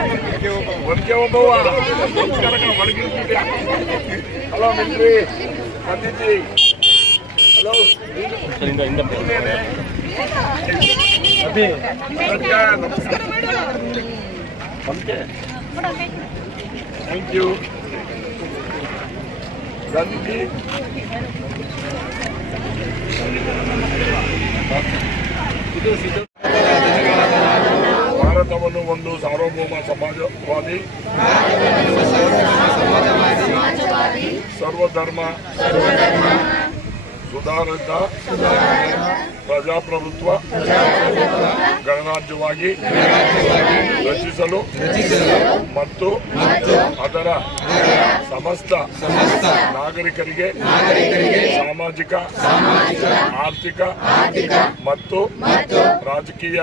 ಒನಕೆ ಒಬ್ಬವ ನಮಸ್ಕಾರ ಕಣ, ಒಣಗಿಸ್ಬಿಟ್ಯಾ? ಹಲೋ ಮಿಲ್ಟ್ರಿ ಬಂದಿದ್ದಿ ಹಲೋ ನೀನೇನೆ? ನಮಸ್ಕಾರ, ನಮಸ್ಕಾರ. ನಮಸ್ತೆ ಥ್ಯಾಂಕ್ ಯು ಗಾಂಧೀಜಿ ಭಾರತವನ್ನು ಒಂದು ಸಾರ್ವಭೌಮ ಸಮಾಜವಾದಿ ಸರ್ವಧರ್ಮ ಸುಧಾರಿತ ಪ್ರಜಾಪ್ರಭುತ್ವ, ಗಣರಾಜ್ಯವಾಗಿ ರಚಿಸಲು ಮತ್ತು ಅದರ ಸಮಸ್ತ ನಾಗರಿಕರಿಗೆ ಸಾಮಾಜಿಕ, ಆರ್ಥಿಕ ಮತ್ತು ರಾಜಕೀಯ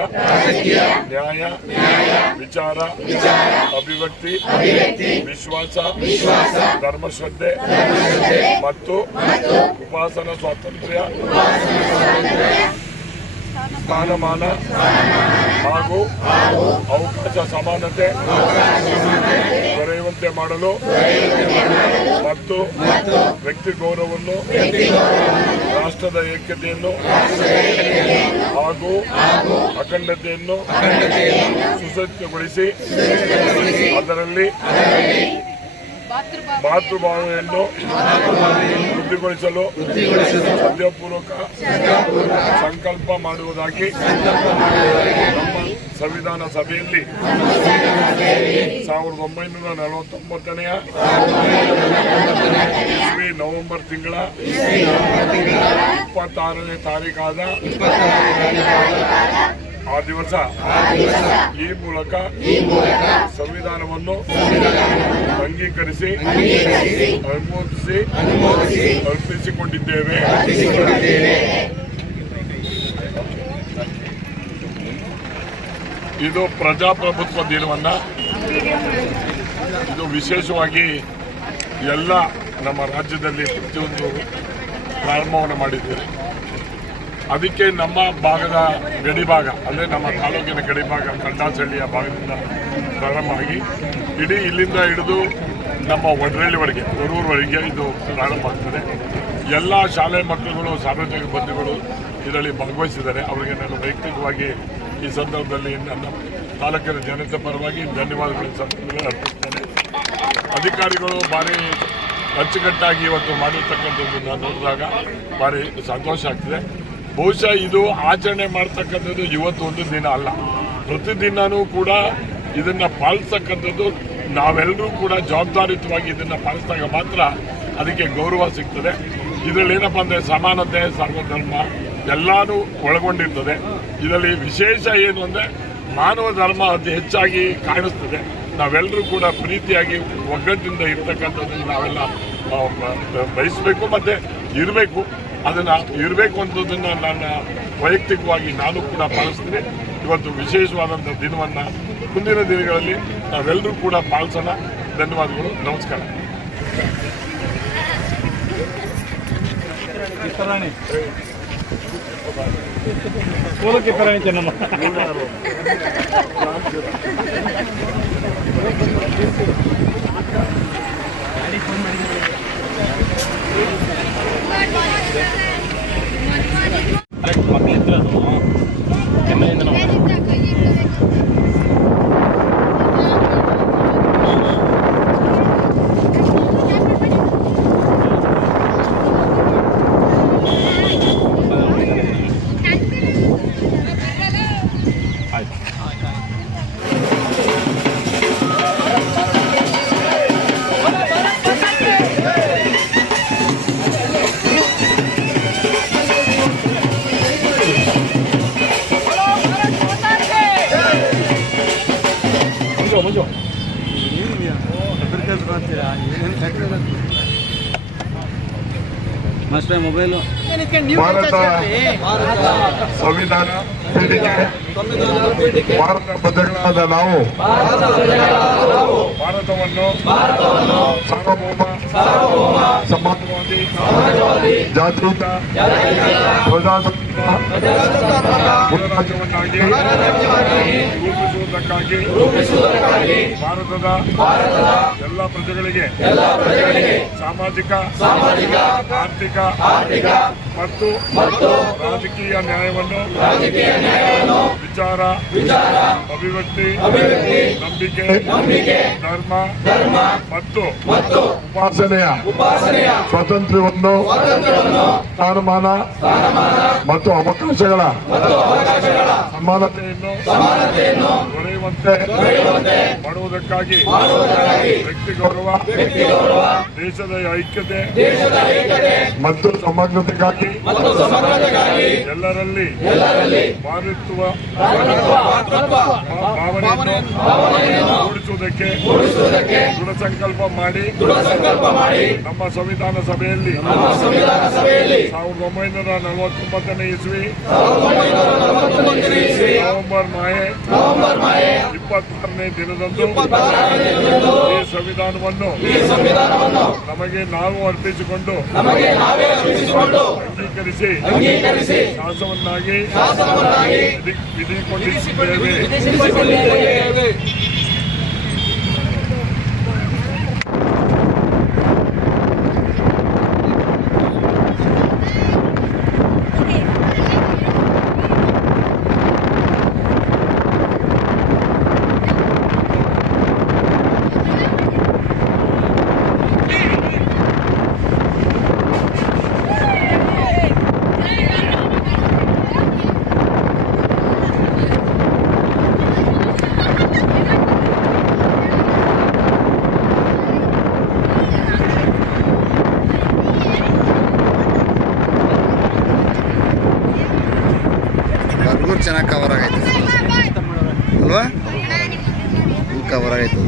ನ್ಯಾಯ, ವಿಚಾರ, ಅಭಿವ್ಯಕ್ತಿ, ವಿಶ್ವಾಸ, ಧರ್ಮಶ್ರದ್ಧೆ ಮತ್ತು ಉಪಾಸನಾ ಸ್ವಾತಂತ್ರ್ಯ. ಸ್ಥಾನಮಾನ ಹಾಗೂ ಅವಕಾಶ ಸಮಾನತೆ ದೊರೆಯುವಂತೆ ಮಾಡಲು ಮತ್ತು ವ್ಯಕ್ತಿ ಗೌರವವನ್ನು ರಾಷ್ಟ್ರದ ಏಕತೆಯನ್ನು ಹಾಗೂ ಅಖಂಡತೆಯನ್ನು ಸುಸಜ್ಜಗೊಳಿಸಿ ಅದರಲ್ಲಿ ಮಾತೃಭಾವನೆಯನ್ನು ವೃದ್ಧಿಗೊಳಿಸಲು ಸದ್ಯಪೂರ್ವಕ ಸಂಕಲ್ಪ ಮಾಡುವುದಾಗಿ ನಮ್ಮ ಸಂವಿಧಾನ ಸಭೆಯಲ್ಲಿ ಸಾವಿರದ ಒಂಬೈನೂರ ನಲವತ್ತೊಂಬತ್ತನೆಯ ಇಸ್ವಿ ನವೆಂಬರ್ ತಿಂಗಳ ಇಪ್ಪತ್ತಾರನೇ ತಾರೀಕಾದ ಆ ದಿವಸ. ಈ ಮೂಲಕ ಸಂವಿಧಾನವನ್ನು ಅಂಗೀಕರಿಸಿ, ಅನುಮೋದಿಸಿ, ಅರ್ಪಿಸಿಕೊಂಡಿದ್ದೇವೆ. ಇದು ಪ್ರಜಾಪ್ರಭುತ್ವ ದಿನವನ್ನ. ಇದು ವಿಶೇಷವಾಗಿ ಎಲ್ಲ ನಮ್ಮ ರಾಜ್ಯದಲ್ಲಿ ಪ್ರತಿಯೊಂದು ಪ್ರಾರಂಭವನ್ನು ಮಾಡಿದ್ದೇವೆ. ಅದಕ್ಕೆ ನಮ್ಮ ಭಾಗದ ಗಡಿಭಾಗ ಅಂದರೆ ನಮ್ಮ ತಾಲೂಕಿನ ಗಡಿಭಾಗ ಕಂಡಾಸಳ್ಳಿಯ ಭಾಗದಿಂದ ಪ್ರಾರಂಭ ಆಗಿ ಇಡೀ ಇಲ್ಲಿಂದ ಹಿಡಿದು ನಮ್ಮ ಒಡ್ರಳ್ಳಿವರೆಗೆ ಗೊರೂರವರೆಗೆ ಇದು ಪ್ರಾರಂಭ ಆಗ್ತದೆ. ಎಲ್ಲ ಶಾಲೆ ಮಕ್ಕಳುಗಳು, ಸಾರ್ವಜನಿಕ ಬಂಧುಗಳು ಇದರಲ್ಲಿ ಭಾಗವಹಿಸಿದ್ದಾರೆ. ಅವರಿಗೆ ನಾನು ವೈಯಕ್ತಿಕವಾಗಿ ಈ ಸಂದರ್ಭದಲ್ಲಿ ನನ್ನ ತಾಲೂಕಿನ ಜನತೆ ಪರವಾಗಿ ಧನ್ಯವಾದಗಳು ಅರ್ಪಿಸ್ತೇನೆ ಅಧಿಕಾರಿಗಳು ಭಾರಿ ಅಚ್ಚುಕಟ್ಟಾಗಿ ಇವತ್ತು ಮಾಡಿರ್ತಕ್ಕಂಥದ್ದು ನೋಡಿದಾಗ ಭಾರಿ ಸಂತೋಷ ಆಗ್ತದೆ. ಬಹುಶಃ ಇದು ಆಚರಣೆ ಮಾಡ್ತಕ್ಕಂಥದ್ದು ಇವತ್ತು ಒಂದು ದಿನ ಅಲ್ಲ. ಪ್ರತಿದಿನನೂ ಕೂಡ ಇದನ್ನ ಪಾಲಿಸ್ತಕ್ಕಂಥದ್ದು ನಾವೆಲ್ಲರೂ ಕೂಡ ಜವಾಬ್ದಾರಿಯುತವಾಗಿ ಇದನ್ನ ಪಾಲಿಸಿದಾಗ ಮಾತ್ರ ಅದಕ್ಕೆ ಗೌರವ ಸಿಗ್ತದೆ. ಇದರಲ್ಲಿ ಏನಪ್ಪ ಅಂದರೆ ಸಮಾನತೆ, ಸರ್ವಧರ್ಮ ಎಲ್ಲಾನು ಒಳಗೊಂಡಿರ್ತದೆ. ಇದರಲ್ಲಿ ವಿಶೇಷ ಏನು ಅಂದರೆ ಮಾನವ ಧರ್ಮ ಅತಿ ಹೆಚ್ಚಾಗಿ ಕಾಣಿಸ್ತದೆ. ನಾವೆಲ್ಲರೂ ಕೂಡ ಪ್ರೀತಿಯಾಗಿ ಒಗ್ಗಟ್ಟಿನಿಂದ ಇರ್ತಕ್ಕಂಥದ್ದನ್ನು ನಾವೆಲ್ಲ ಬಯಸಬೇಕು ಮತ್ತೆ ಇರಬೇಕು. ಅದನ್ನ ಇರಬೇಕು ಅಂತದನ್ನ ನನ್ನ ವೈಯಕ್ತಿಕವಾಗಿ ನಾನು ಕೂಡ ಪಾಲಿಸ್ತೀನಿ. ಇವತ್ತು ವಿಶೇಷವಾದಂಥ ದಿನವನ್ನ ಮುಂದಿನ ದಿನಗಳಲ್ಲಿ ನಾವೆಲ್ಲರೂ ಕೂಡ ಪಾಲಿಸೋಣ. ಧನ್ಯವಾದಗಳು. ನಮಸ್ಕಾರ. ಚೆನ್ನಮ್ಮ. I'm ಮೊಬೈಲು ಭಾರತ ಸಂವಿಧಾನ ಪೀಠಿಕೆ ಭಾರತ ಪ್ರಜೆಗಳಾದ ನಾವು ಭಾರತವನ್ನು ಸಾರ್ವಭೌಮ ಸಮಾಜವಾದಿ ಜಾತ್ಯತೀತ ಪ್ರಜಾಸತ್ತಾತ್ಮಕ ಗಣರಾಜ್ಯವನ್ನಾಗಿ ರೂಪಿಸುವುದಕ್ಕಾಗಿ ಭಾರತದ ಎಲ್ಲ ಪ್ರಜೆಗಳಿಗೆ ಪ್ರಜೆಗಳಿಗೆ ಸಾಮಾಜಿಕ ಸಾಮಾಜಿಕ ಆರ್ಥಿಕ ಮತ್ತು ಮತ್ತು ರಾಜಕೀಯ ನ್ಯಾಯವನ್ನು ರಾಜಕೀಯ ವಿಚಾರ ಅಭಿವ್ಯಕ್ತಿ ನಂಬಿಕೆ ಧರ್ಮ ಮತ್ತು ಉಪಾಸನೆಯ ಸ್ವಾತಂತ್ರ್ಯವನ್ನು ಸ್ಥಾನಮಾನ ಮತ್ತು ಅವಕಾಶಗಳ ಸಮಾನತೆಯನ್ನು ದೊರೆಯುವಂತೆ ಮಾಡುವುದಕ್ಕಾಗಿ ವ್ಯಕ್ತಿ ಗೌರವ ದೇಶದ ಐಕ್ಯತೆ ಮತ್ತು ಸಮಗ್ರತೆಗಾಗಿ ಎಲ್ಲರಲ್ಲಿ ಎಲ್ಲರಲ್ಲಿ ಭಾವನೆಯನ್ನು ಮೂಡಿಸುವುದಕ್ಕೆ ದೃಢ ಸಂಕಲ್ಪ ಮಾಡಿ. ನಮ್ಮ ಸಂವಿಧಾನ ಸಭೆಯಲ್ಲಿ ಸಂವಿಧಾನ ಸಭೆಯಲ್ಲಿ ಸಾವಿರದ ಒಂಬೈನೂರ ನಲವತ್ತೊಂಬತ್ತನೇ ಇಸ್ವಿ ನವೆಂಬರ್ ಮಾಹೆ ಇಪ್ಪತ್ತಾರನೇ ದಿನದಂದು ಈ ಸಂವಿಧಾನವನ್ನು ನಮಗೆ ನಾವು ಅರ್ಪಿಸಿಕೊಂಡು ಅಂಗೀಕರಿಸಿ ಶಾಸನವನ್ನಾಗಿ Breve. ಬರ್ಗೂರು ಚೆನ್ನಾಗಿ ಕವರ್ ಆಗೈತೆ. ಅಲ್ವಾ? ಕವರ್ ಆಗೈತೆ.